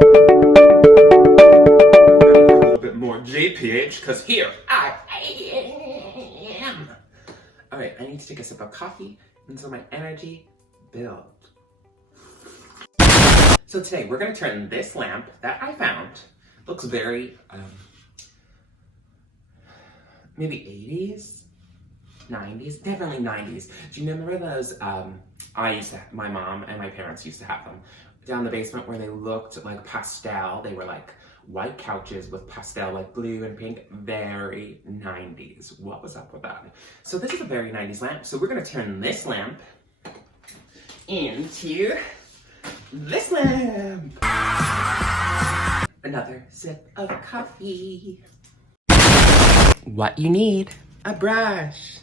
A little bit more GPH, because here I am. Alright, I need to take a sip of coffee until my energy builds. So today we're going to turn this lamp that I found, looks very, maybe 80s, 90s, definitely 90s. Do you remember those, my mom and my parents used to have them down the basement where they looked like pastel. They were like white couches with pastel, like blue and pink, very 90s. What was up with that? So this is a very 90s lamp. So we're going to turn this lamp into this lamp. Another sip of coffee. What you need: a brush,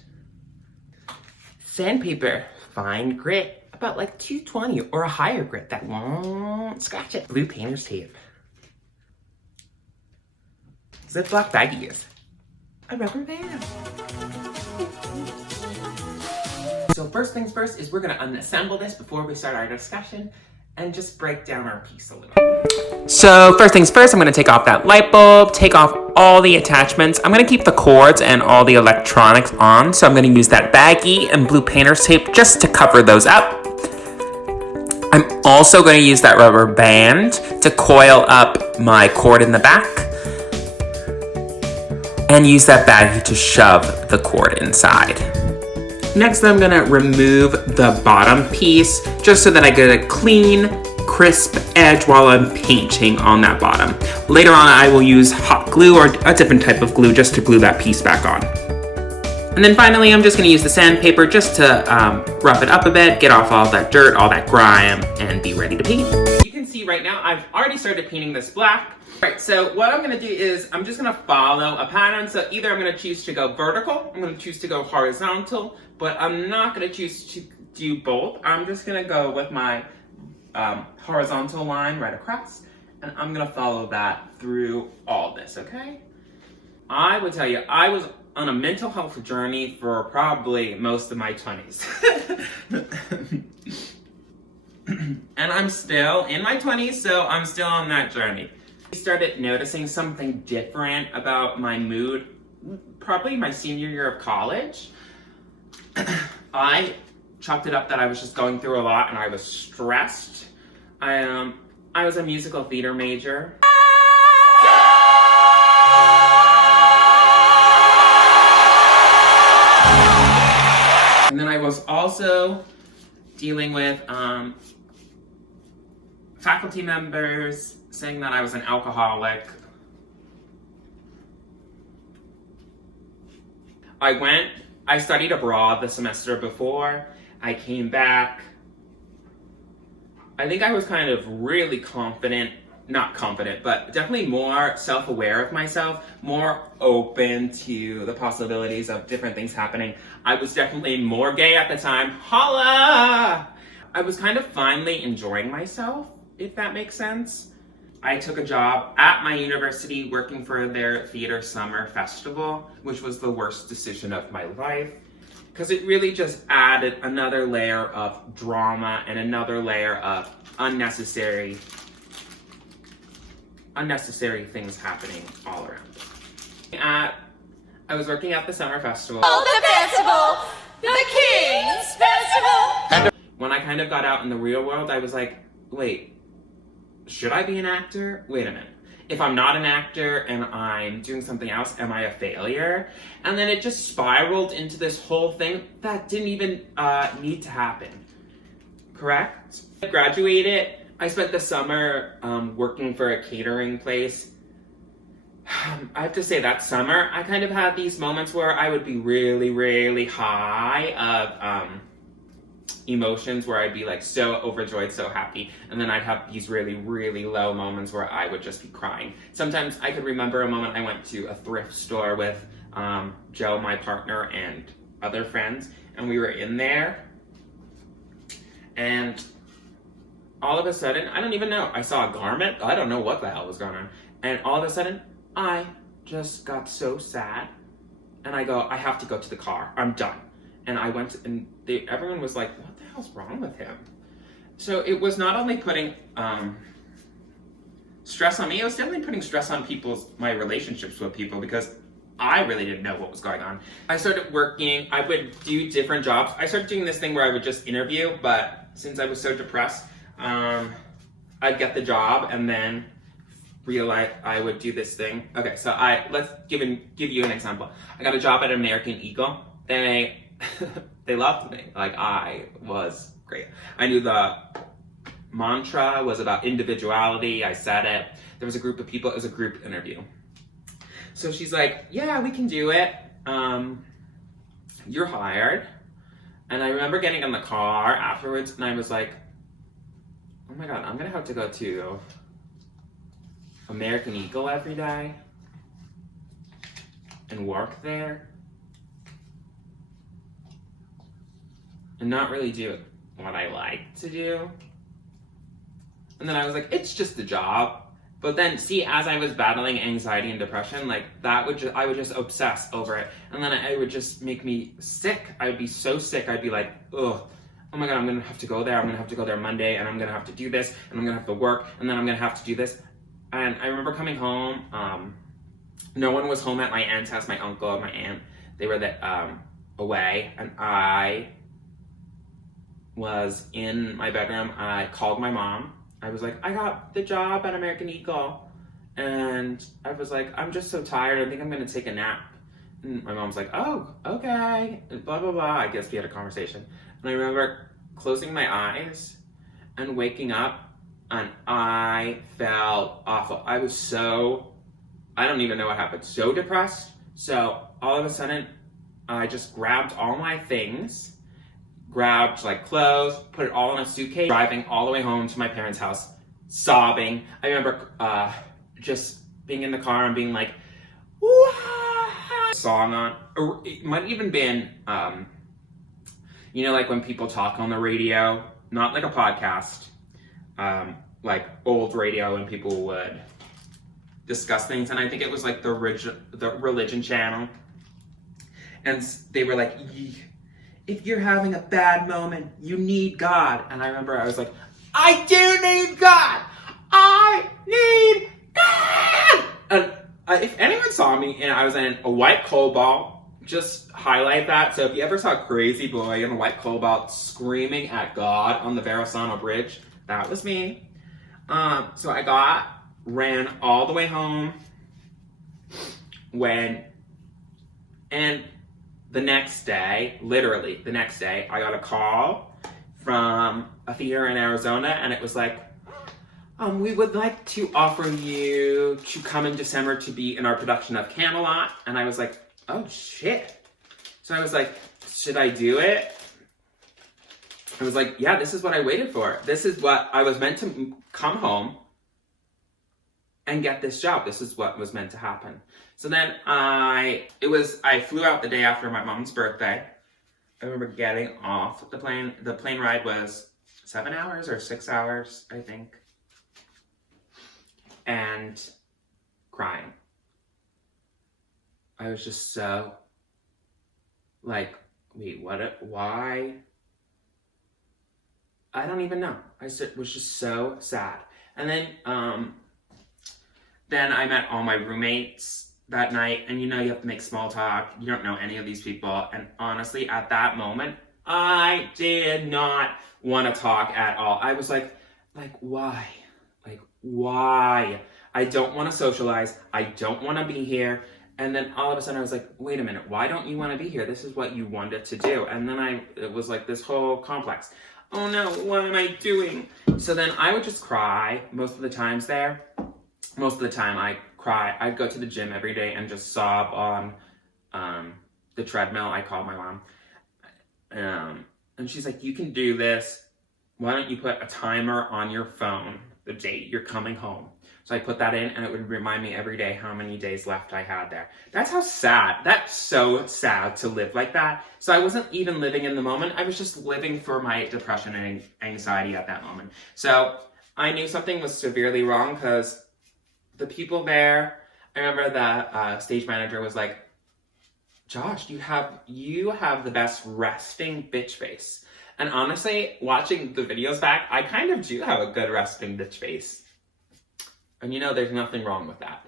sandpaper, fine grit, about like 220 or a higher grit that won't scratch it, blue painter's tape, Ziploc baggies, a rubber band. So first things first is we're gonna unassemble this before we start our discussion and just break down our piece a little. So first things first, I'm gonna take off that light bulb, take off all the attachments. I'm gonna keep the cords and all the electronics on, so I'm gonna use that baggie and blue painter's tape just to cover those up. I'm also gonna use that rubber band to coil up my cord in the back and use that baggie to shove the cord inside. Next, I'm gonna remove the bottom piece just so that I get a clean, crisp edge while I'm painting on that bottom. Later on, I will use hot glue or a different type of glue just to glue that piece back on. And then finally, I'm just gonna use the sandpaper just to rough it up a bit, get off all that dirt, all that grime, and be ready to paint. You can see right now, I've already started painting this black. All right, so what I'm gonna do is I'm just gonna follow a pattern. So either I'm gonna choose to go vertical, I'm gonna choose to go horizontal, but I'm not gonna choose to do both. I'm just gonna go with my horizontal line right across, and I'm gonna follow that through all this, okay? I would tell you, I was on a mental health journey for probably most of my 20s. And I'm still in my 20s, so I'm still on that journey. I started noticing something different about my mood, probably my senior year of college. I chalked it up that I was just going through a lot and I was stressed. I was a musical theater major. And then I was also dealing with faculty members saying that I was an alcoholic. I studied abroad the semester before. I came back. I think I was kind of really confident, not confident, but definitely more self-aware of myself, more open to the possibilities of different things happening. I was definitely more gay at the time. Holla! I was kind of finally enjoying myself, if that makes sense. I took a job at my university working for their theater summer festival, which was the worst decision of my life, because it really just added another layer of drama and another layer of unnecessary things happening all around. I was working at the summer festival. The festival! The King's Festival! When I kind of got out in the real world, I was like, wait, should I be an actor? Wait a minute. If I'm not an actor and I'm doing something else, am I a failure? And then it just spiraled into this whole thing that didn't even need to happen. Correct? I graduated. I spent the summer working for a catering place. I have to say that summer, I kind of had these moments where I would be really, really high of emotions, where I'd be like so overjoyed, so happy, and then I'd have these really, really low moments where I would just be crying. Sometimes I could remember a moment I went to a thrift store with Joe, my partner, and other friends, and we were in there, and all of a sudden, I don't even know, I saw a garment, I don't know what the hell was going on, and all of a sudden, I just got so sad, and I go, I have to go to the car, I'm done. And I went, and everyone was like, what the hell's wrong with him? So it was not only putting stress on me. It was definitely putting stress on my relationships with people, because I really didn't know what was going on. I started working, I would do different jobs. I started doing this thing where I would just interview, but since I was so depressed, I'd get the job and then realize I would do this thing. Okay, so let's give you an example. I got a job at American Eagle. They loved me. Like, I was great. I knew the mantra was about individuality. I said it. There was a group of people. It was a group interview. So she's like, yeah, we can do it. You're hired. And I remember getting in the car afterwards, and I was like, oh my God, I'm going to have to go to American Eagle every day and work there and not really do what I like to do. And then I was like, it's just a job. But then, see, as I was battling anxiety and depression, like, I would just obsess over it. And then it would just make me sick. I would be so sick. I'd be like, ugh, oh my God, I'm going to have to go there. I'm going to have to go there Monday, and I'm going to have to do this, and I'm going to have to work, and then I'm going to have to do this. And I remember coming home. No one was home at my aunt's house. My uncle and my aunt, they were away, and I was in my bedroom. I called my mom. I was like, I got the job at American Eagle. And I was like, I'm just so tired. I think I'm going to take a nap. And my mom's like, oh, okay. And blah, blah, blah. I guess we had a conversation. And I remember closing my eyes and waking up, and I felt awful. I was I don't even know what happened. So depressed. So all of a sudden, I just grabbed all my things, grabbed like clothes, put it all in a suitcase, driving all the way home to my parents' house, sobbing. I remember just being in the car and being like, "Wah!" Song on, or it might even been, you know, like when people talk on the radio, not like a podcast, like old radio when people would discuss things, and I think it was like the religion channel, and they were like, if you're having a bad moment, you need God. And I remember I was like, I do need God! I need God! And if anyone saw me and I was in a white cobalt, just highlight that. So if you ever saw a crazy boy in a white cobalt screaming at God on the Verrazano Bridge, that was me. So I ran all the way home, and the next day, literally the next day, I got a call from a theater in Arizona, and it was like, we would like to offer you to come in December to be in our production of Camelot. And I was like, oh shit. So I was like, should I do it? I was like, yeah, this is what I waited for. This is what I was meant to come home and get this job. This is what was meant to happen. So then I flew out the day after my mom's birthday. I remember getting off the plane. The plane ride was 7 hours or 6 hours, I think. And crying. I was just so like, wait, why? I don't even know. I was just so sad. And then I met all my roommates that night, and you know you have to make small talk. You don't know any of these people. And honestly, at that moment, I did not want to talk at all. I was like, why? Like, why? I don't want to socialize. I don't want to be here. And then all of a sudden I was like, wait a minute, why don't you want to be here? This is what you wanted to do. And then it was like this whole complex. Oh no, what am I doing? So then I would just cry most of the times there. Most of the time I cry. I'd go to the gym every day and just sob on the treadmill. I called my mom. And she's like, you can do this. Why don't you put a timer on your phone, the date you're coming home? So I put that in, and it would remind me every day how many days left I had there. That's how sad. That's so sad to live like that. So I wasn't even living in the moment. I was just living for my depression and anxiety at that moment. So I knew something was severely wrong, because the people there, I remember the stage manager was like, Josh, you have the best resting bitch face. And honestly, watching the videos back, I kind of do have a good resting bitch face. And you know there's nothing wrong with that.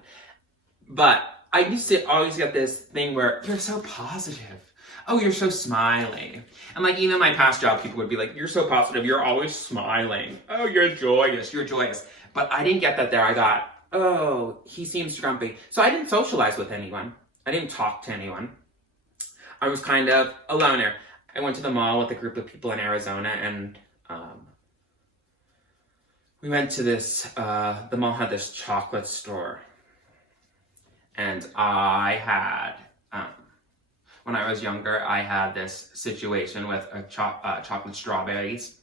But I used to always get this thing where you're so positive. Oh, you're so smiling. And like even my past job, people would be like, you're so positive, you're always smiling. Oh, you're joyous, you're joyous. But I didn't get that there. I got, oh, he seems grumpy. So I didn't socialize with anyone. I didn't talk to anyone. I was kind of a loner. I went to the mall with a group of people in Arizona, and we went to this, the mall had this chocolate store. And I had, when I was younger, I had this situation with chocolate strawberries.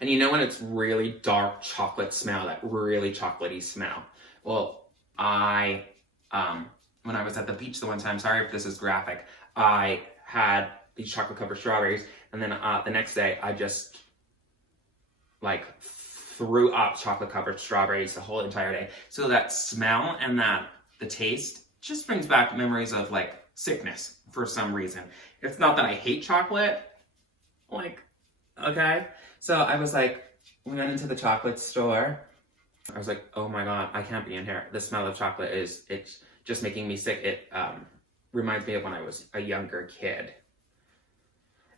And you know when it's really dark chocolate smell, that really chocolatey smell? Well, when I was at the beach the one time, sorry if this is graphic, I had these chocolate covered strawberries, and then the next day I just like threw up chocolate covered strawberries the whole entire day. So that smell and the taste just brings back memories of like sickness for some reason. It's not that I hate chocolate, like, okay? So I was like, we went into the chocolate store. I was like, oh my God, I can't be in here. The smell of chocolate it's just making me sick. It reminds me of when I was a younger kid.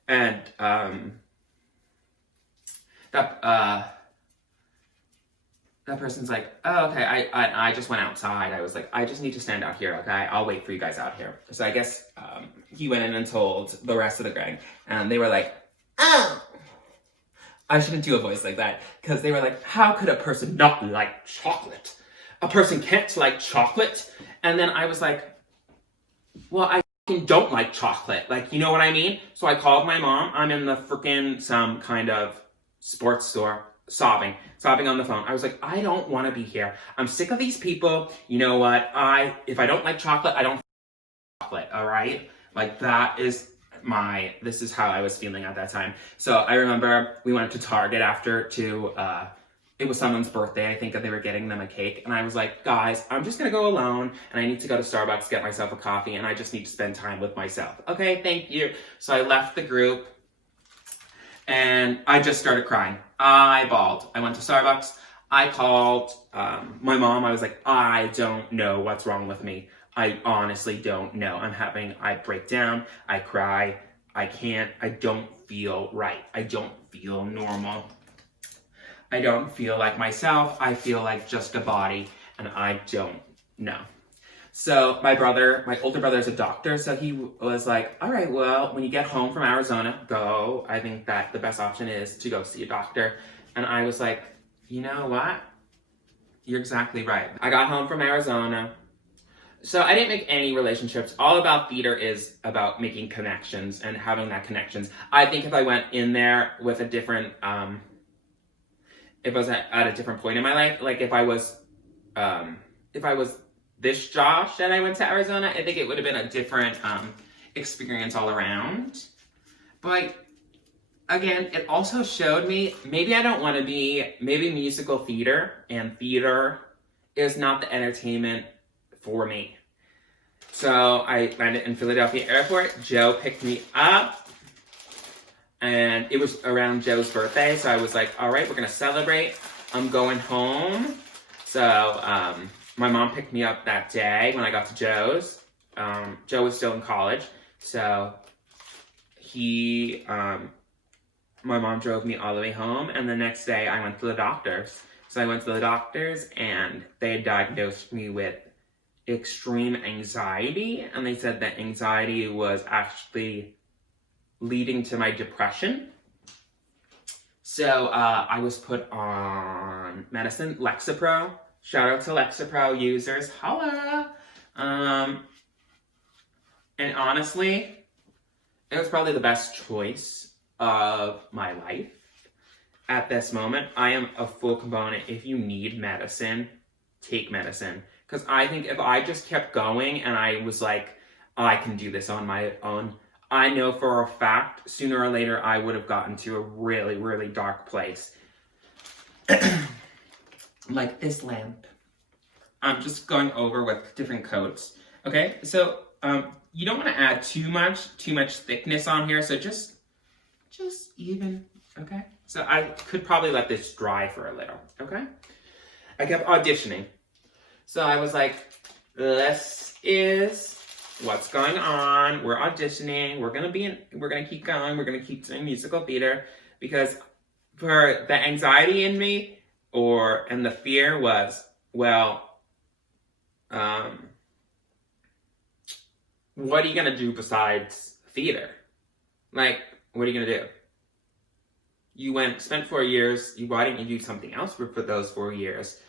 And that person's like, oh, okay, I just went outside. I was like, I just need to stand out here, okay? I'll wait for you guys out here. So I guess he went in and told the rest of the gang, and they were like, oh. I shouldn't do a voice like that, because they were like, how could a person not like chocolate? A person can't like chocolate? And then I was like, well, I don't like chocolate. Like, you know what I mean? So I called my mom. I'm in the freaking some kind of sports store, sobbing on the phone. I was like, I don't want to be here. I'm sick of these people. You know what? If I don't like chocolate, I don't like chocolate, all right? Like this is how I was feeling at that time. So I remember we went to Target after it was someone's birthday, I think, and they were getting them a cake. And I was like, guys, I'm just gonna go alone, and I need to go to Starbucks, get myself a coffee, and I just need to spend time with myself. Okay, thank you. So I left the group, and I just started crying. I bawled. I went to Starbucks. I called my mom. I was like, I don't know what's wrong with me. I honestly don't know. I break down. I cry. I don't feel right. I don't feel normal. I don't feel like myself. I feel like just a body, and I don't know. So my older brother is a doctor, so he was like, all right, well, when you get home from Arizona, go. I think that the best option is to go see a doctor. And I was like, you know what? You're exactly right. I got home from Arizona. So I didn't make any relationships. All about theater is about making connections and having that connections. I think if I went in there with a different, if I was at a different point in my life, like if I was this Josh and I went to Arizona, I think it would have been a different experience all around. But again, it also showed me maybe I don't want to be, maybe musical theater and theater is not the entertainment for me. So I landed in Philadelphia Airport. Joe picked me up, and it was around Joe's birthday. So I was like, all right, we're going to celebrate. I'm going home. So my mom picked me up that day when I got to Joe's. Joe was still in college. So my mom drove me all the way home. And the next day I went to the doctor's. So I went to the doctor's, and they diagnosed me with extreme anxiety, and they said that anxiety was actually leading to my depression. So I was put on medicine, Lexapro. Shout out to Lexapro users, holla! And honestly, it was probably the best choice of my life at this moment. I am a full component. If you need medicine, take medicine. Because I think if I just kept going and I was like, I can do this on my own, I know for a fact, sooner or later, I would have gotten to a really, really dark place. Like this lamp. I'm just going over with different coats. Okay, so you don't want to add too much thickness on here, so just even, okay? So I could probably let this dry for a little, okay? I kept auditioning. So I was like, this is what's going on. We're auditioning. We're gonna keep going. We're gonna keep doing musical theater, because for the anxiety in me and the fear was, well, what are you gonna do besides theater? Like, what are you gonna do? You spent 4 years, why didn't you do something else for those 4 years?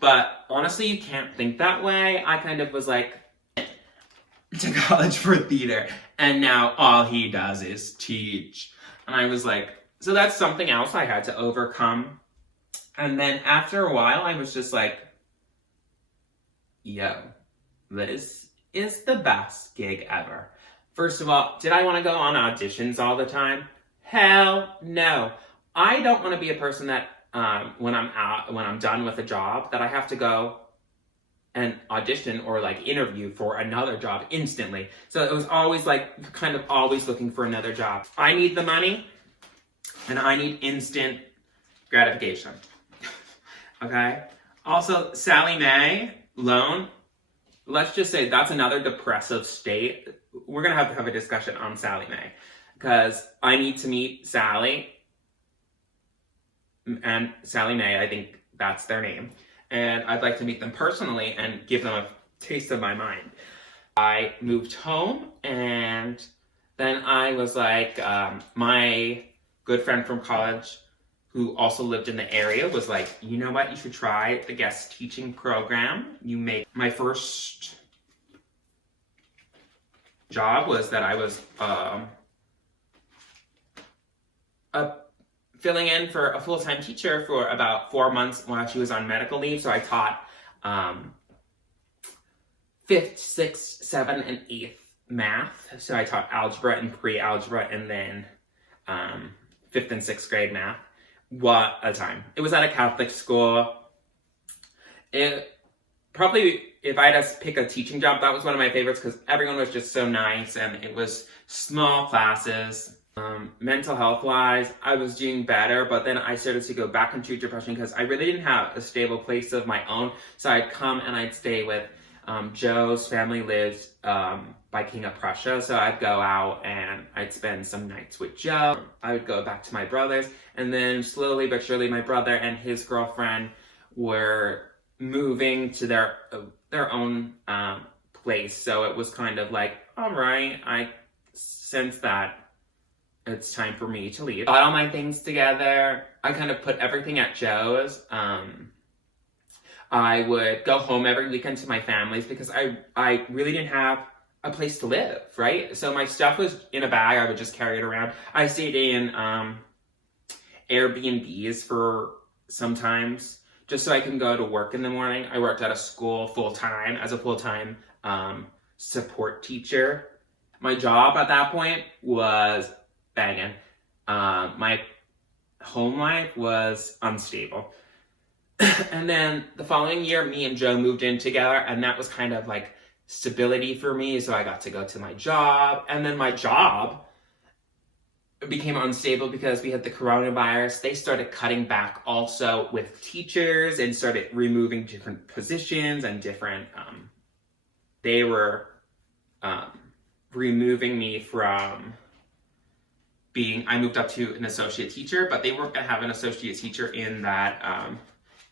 But honestly, you can't think that way. I kind of was like, to college for theater, and now all he does is teach. And I was like, so that's something else I had to overcome. And then after a while, I was just like, yo, this is the best gig ever. First of all, did I want to go on auditions all the time? Hell no. I don't want to be a person that when I'm done with a job, that I have to go and audition or like interview for another job instantly. So it was always like kind of always looking for another job. I need the money and I need instant gratification. Okay? Also, Sally Mae loan, let's just say that's another depressive state. We're going to have a discussion on Sally Mae, because I need to meet Sally and Sally Mae, I think that's their name. And I'd like to meet them personally and give them a taste of my mind. I moved home, and then I was like, my good friend from college who also lived in the area was like, you know what, you should try the guest teaching program. My first job was that I was filling in for a full-time teacher for about 4 months while she was on medical leave. So I taught 5th, 6th, 7th, and 8th math. So I taught algebra and pre-algebra, and then 5th and 6th grade math. What a time. It was at a Catholic school. Probably, if I had to pick a teaching job, that was one of my favorites, because everyone was just so nice, and it was small classes. Mental health wise, I was doing better, but then I started to go back into depression because I really didn't have a stable place of my own. So I'd come and I'd stay with Joe's family lives by King of Prussia. So I'd go out and I'd spend some nights with Joe. I would go back to my brother's, and then slowly but surely my brother and his girlfriend were moving to their own place. So it was kind of like, all right, I sense that it's time for me to leave. Got all my things together. I kind of put everything at Joe's. I would go home every weekend to my family's because I really didn't have a place to live, right? So my stuff was in a bag. I would just carry it around. I stayed in Airbnbs for sometimes just so I can go to work in the morning. I worked at a school full-time as a full-time support teacher. My job at that point was banging. My home life was unstable. And then the following year, me and Joe moved in together, and that was kind of like stability for me. So I got to go to my job, and then my job became unstable because we had the coronavirus. They started cutting back also with teachers and started removing different positions and different, they were removing me from I moved up to an associate teacher, but they weren't going to have an associate teacher in that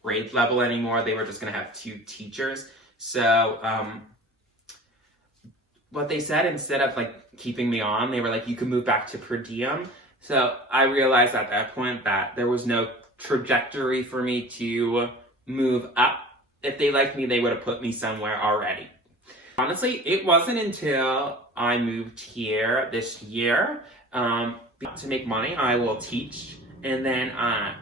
grade level anymore. They were just going to have 2 teachers. So what they said, instead of like keeping me on, they were like, you can move back to per diem. So I realized at that point that there was no trajectory for me to move up. If they liked me, they would have put me somewhere already. Honestly, it wasn't until I moved here this year to make money. I will teach, and then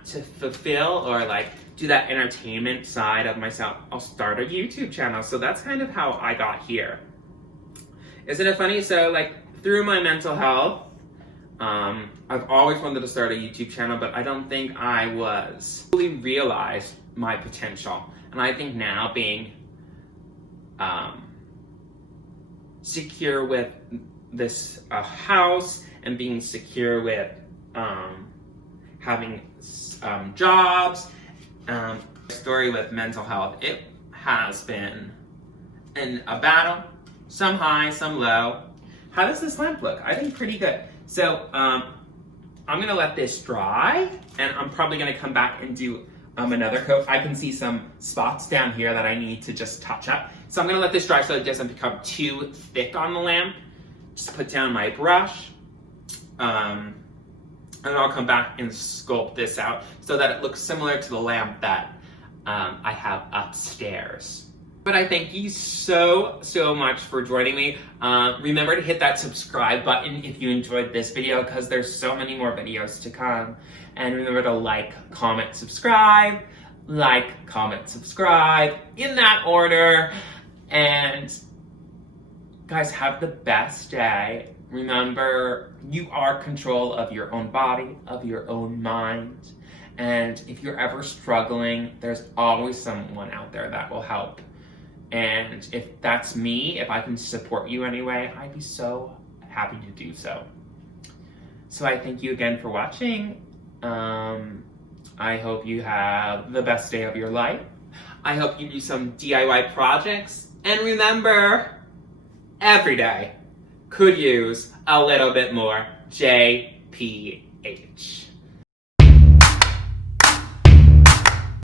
to fulfill or like do that entertainment side of myself, I'll start a YouTube channel. So that's kind of how I got here. Isn't it funny? So like through my mental health, I've always wanted to start a YouTube channel, but I don't think I fully realized my potential. And I think now being secure with this house and being secure with having jobs, Story with mental health, it has been in a battle, some high, some low. How does this lamp look? I think pretty good. So I'm gonna let this dry, and I'm probably gonna come back and do another coat. I can see some spots down here that I need to just touch up. So I'm gonna let this dry so it doesn't become too thick on the lamp. Just put down my brush, and I'll come back and sculpt this out so that it looks similar to the lamp that I have upstairs. But I thank you so much for joining me. Remember to hit that subscribe button if you enjoyed this video, because there's so many more videos to come. And remember to like, comment, subscribe, in that order. And guys, have the best day. Remember, you are in control of your own body, of your own mind. And if you're ever struggling, there's always someone out there that will help. And if that's me, if I can support you anyway, I'd be so happy to do so. So I thank you again for watching. I hope you have the best day of your life. I hope you do some DIY projects. And remember, every day could use a little bit more JPH.